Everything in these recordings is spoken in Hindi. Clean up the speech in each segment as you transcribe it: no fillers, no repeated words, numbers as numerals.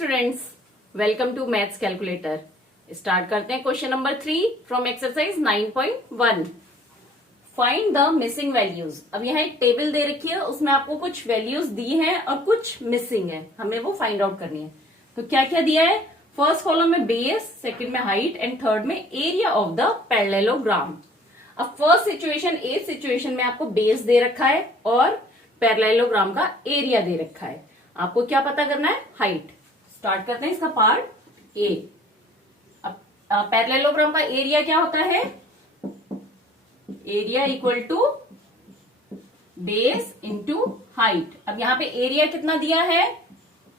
Students, welcome to maths calculator. Start करते हैं question number 3 from exercise 9.1। Find the missing values. अब यहाँ एक टेबल दे रखी है, उसमें आपको कुछ वैल्यूज दी हैं और कुछ मिसिंग है, हमें वो फाइंड आउट करनी है। तो क्या क्या दिया है? फर्स्ट कॉलम में बेस, सेकंड में हाइट एंड थर्ड में एरिया ऑफ द पैरेललोग्राम। अब फर्स्ट सिचुएशन ए सिचुएशन में आपको बेस दे रखा है और पैरेललोग्राम का एरिया दे रखा है। आपको क्या पता करना है? हाइट। स्टार्ट करते हैं इसका पार्ट ए। अब पैरेललोग्राम का एरिया क्या होता है? Area equal to base into height. अब यहां पे एरिया कितना दिया है?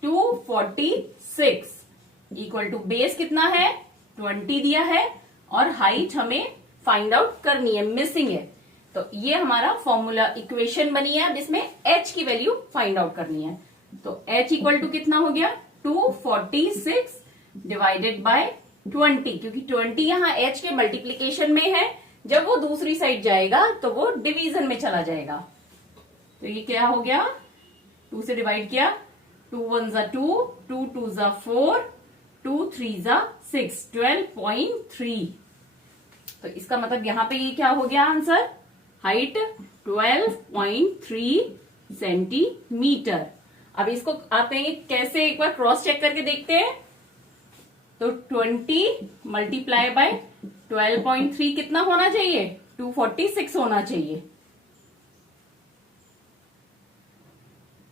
246 इक्वल टू बेस कितना है? 20 दिया है और हाइट हमें फाइंड आउट करनी है, मिसिंग है। तो ये हमारा फॉर्मूला इक्वेशन बनी है। अब इसमें h की वैल्यू फाइंड आउट करनी है। तो h इक्वल टू कितना हो गया? 246 डिवाइडेड बाय 20, क्योंकि 20 यहाँ h के मल्टीप्लीकेशन में है। जब वो दूसरी साइड जाएगा तो वो डिवीजन में चला जाएगा। तो ये क्या हो गया? 2 से डिवाइड किया, 2 1 जा 2, 2 2 जा 4, 2 3 जा 6, 12.3। तो इसका मतलब यहां पे ये क्या हो गया आंसर? Height 12.3 centimetre. अब इसको आप कहेंगे कैसे, एक बार क्रॉस चेक करके देखते हैं। तो 20 मल्टीप्लाई बाय 12.3 कितना होना चाहिए? 246 होना चाहिए।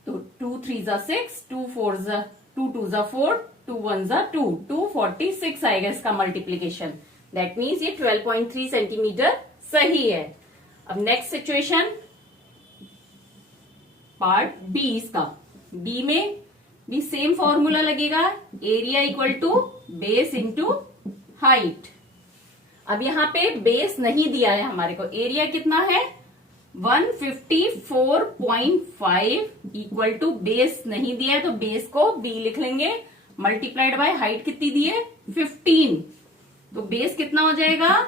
तो 2 3 जा 6, 2 4 जा 2 2 जा 4, 2 1 जा 2, 246 आएगा इसका मल्टीप्लीकेशन। दैट मीन्स ये 12.3 सेंटीमीटर सही है। अब नेक्स्ट सिचुएशन पार्ट बी इसका। बी में भी सेम फॉर्मूला लगेगा, area equal to base into height. अब यहां पे बेस नहीं दिया है हमारे को, एरिया कितना है? 154.5 इक्वल टू बेस नहीं दिया है तो बेस को बी लिख लेंगे, मल्टीप्लाइड बाय हाइट कितनी दी है? 15। तो बेस कितना हो जाएगा?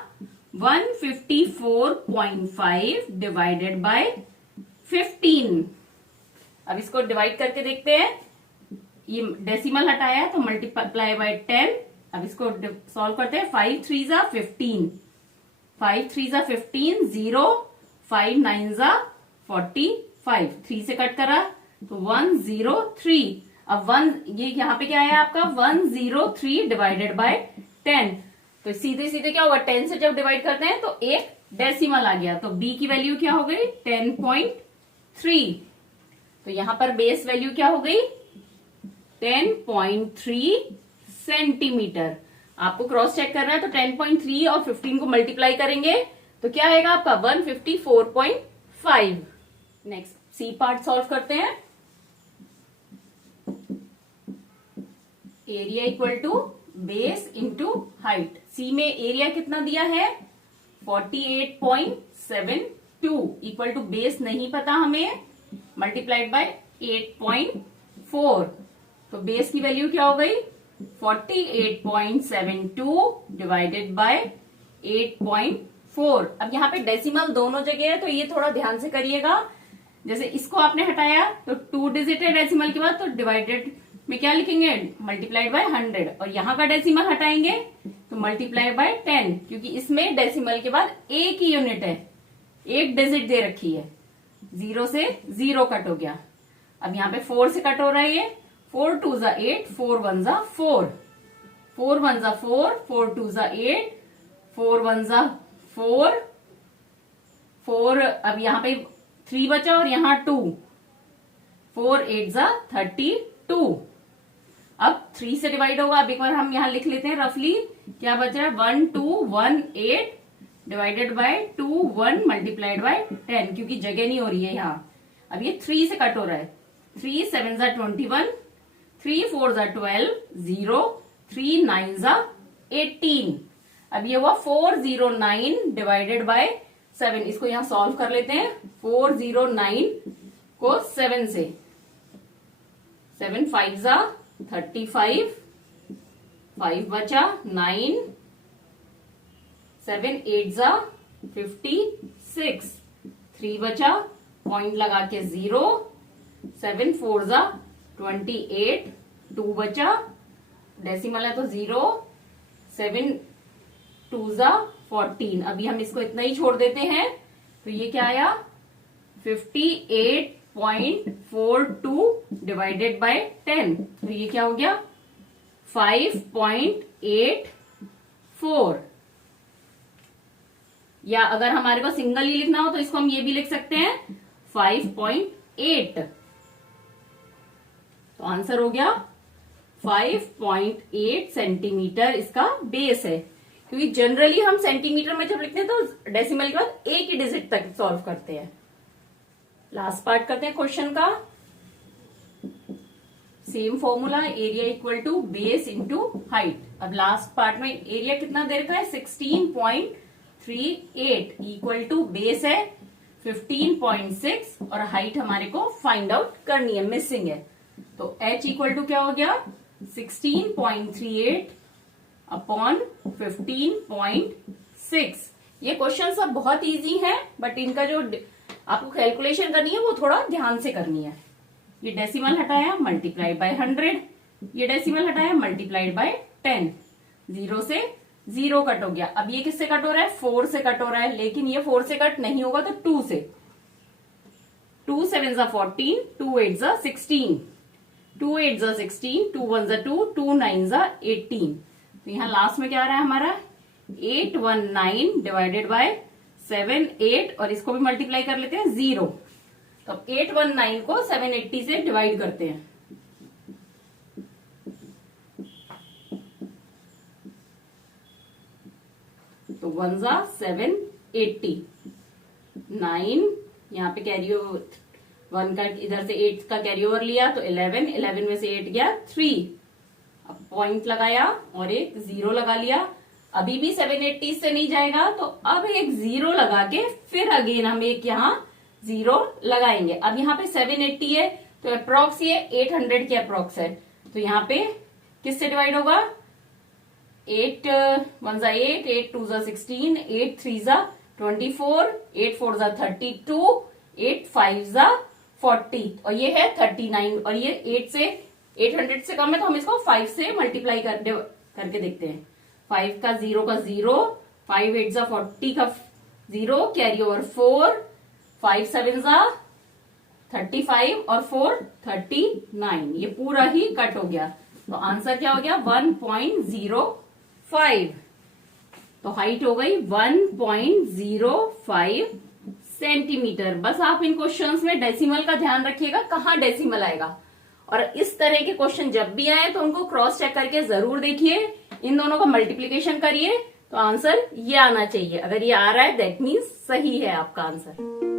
154.5 डिवाइडेड बाय 15। अब इसको डिवाइड करके देखते हैं। ये डेसिमल हटाया तो मल्टीप्लाई बाय 10। अब इसको सॉल्व करते हैं। 5 3 जा 15, 5 3 जा 15, 0 5 9 जा 45, 3 से कट करा तो 103। अब 1 ये यहाँ पे क्या है आपका? 103 डिवाइडेड बाय 10। तो सीधे सीधे क्या होगा? 10 से जब डिवाइड करते हैं तो एक डेसिमल आ गया। तो बी की वैल्यू क्या हो गई? 10.3। तो यहां पर बेस वैल्यू क्या हो गई? 10.3 सेंटीमीटर। आपको क्रॉस चेक करना है तो 10.3 और 15 को मल्टीप्लाई करेंगे तो क्या आएगा आपका? 154.5। नेक्स्ट सी पार्ट सॉल्व करते हैं। Area equal to base into height. C में एरिया कितना दिया है? 48.72 इक्वल टू बेस नहीं पता हमें, मल्टीप्लाइड बाय 8.4। तो बेस की वैल्यू क्या हो गई? 48.72 डिवाइडेड बाय 8.4। अब यहाँ पे डेसिमल दोनों जगह है तो ये थोड़ा ध्यान से करिएगा। जैसे इसको आपने हटाया तो 2 डिजिट है डेसिमल के बाद, तो डिवाइडेड में क्या लिखेंगे? Multiplied by 100। और यहाँ का डेसिमल हटाएंगे तो मल्टीप्लाइड बाय 10, क्योंकि इसमें डेसिमल के बाद एक ही यूनिट है, एक डिजिट दे रखी है। 0 से 0 कट हो गया। अब यहाँ पे 4 से कट हो रहा है। ये 4 2 जा 8, 4 1 जा 4, 4 1 जा 4, 4 2 जा 8, 4 1 जा 4, 4। अब यहाँ पे 3 बचा और यहाँ 2, 4 8 जा 32। अब 3 से डिवाइड होगा। अब एक बार हम यहाँ लिख लेते हैं रफली, क्या बच रहा है? 1 2 1 8 डिवाइडेड बाय 2 1 मल्टीप्लाइड बाय 10, क्योंकि जगह नहीं हो रही है यहाँ। अब ये 3 से कट हो रहा है। 3 7 जा 21, 3 4 जा 12, 0 3 9 जा 18। अब ये हुआ 409 डिवाइडेड बाय 7। इसको यहाँ सॉल्व कर लेते हैं। 409 को 7 से, 7 5 जा 35, 5 बचा 9, 7 8 जा 56, 3 बचा, पॉइंट लगा के 0, 7 4 जा 28, 2 बचा, डेसिमल है तो 0, 7 2 जा 14। अभी हम इसको इतना ही छोड़ देते हैं, तो ये क्या आया 58.42 डिवाइडेड बाय 10, तो ये क्या हो गया 5.84। या अगर हमारे को सिंगल ही लिखना हो तो इसको हम ये भी लिख सकते हैं 5.8। तो आंसर हो गया 5.8 सेंटीमीटर इसका बेस है, क्योंकि जनरली हम सेंटीमीटर में जब लिखते हैं तो डेसिमल के बाद एक ही डिजिट तक सॉल्व करते हैं। लास्ट पार्ट करते हैं क्वेश्चन का। Same formula, area equal to base into height. अब लास्ट पार्ट में एरिया कितना दे रखा है 16.38 इक्वल टू बेस है 15.6 और हाइट हमारे को फाइंड आउट करनी है, मिसिंग है। तो h इक्वल टू क्या हो गया 16.38 अपॉन 15.6। ये क्वेश्चन सब बहुत इजी है, बट इनका जो आपको कैलकुलेशन करनी है वो थोड़ा ध्यान से करनी है। ये डेसिमल हटाया, मल्टीप्लाइड बाय 100, ये डेसिमल हटाया, मल्टीप्लाइड बाय 10, 0 से 0 कट हो गया। अब ये किससे कट हो रहा है 4 से कट हो रहा है, लेकिन ये 4 से कट नहीं होगा तो 2 से। 2 7 जा 14, 2 8 जा 16, 2 8 जा 16, 2 1 जा 2, 2 9 जा 18। तो यहाँ लास्ट में क्या आ रहा है हमारा 819 डिवाइडेड बाय 7 8, और इसको भी मल्टीप्लाई कर लेते हैं 0। तो 819 को 780 से डिवाइड करते हैं, तो 1 जा 780, 9 यहाँ पे कैरी ओवर 1 का इधर से 8 का कैरी ओवर लिया तो 11, 11 में से 8 गया 3। अब पॉइंट लगाया और एक 0 लगा लिया। अभी भी 780 से नहीं जाएगा, तो अब एक 0 लगा के फिर अगेन हम एक यहाँ 0 लगाएंगे। अब यहाँ पे 780 है तो अप्रोक्स ये 800 के अप्रोक्स है, तो यहाँ पे किससे डिवाइड होगा 8 1 जा 8, 8 2 जा 16, 8 3 जा 24, 8 4 जा 32, 8 5 जा 40 और ये है 39। और ये 8 से 800 से कम है तो हम इसको 5 से मल्टीप्लाई करके देखते हैं। 5 का 0 का 0, 5 8 जा 40 का 0 कैरी ओवर 4, 5 7 जा 35 और 4 39, ये पूरा ही कट हो गया। तो आंसर क्या हो गया 1.05। तो हाइट हो गई 1.05 सेंटीमीटर। बस आप इन क्वेश्चंस में डेसिमल का ध्यान रखिएगा, कहाँ डेसिमल आएगा। और इस तरह के क्वेश्चन जब भी आए तो उनको क्रॉस चेक करके जरूर देखिए, इन दोनों का मल्टीप्लीकेशन करिए तो आंसर ये आना चाहिए। अगर ये आ रहा है दैट मीन्स सही है आपका आंसर।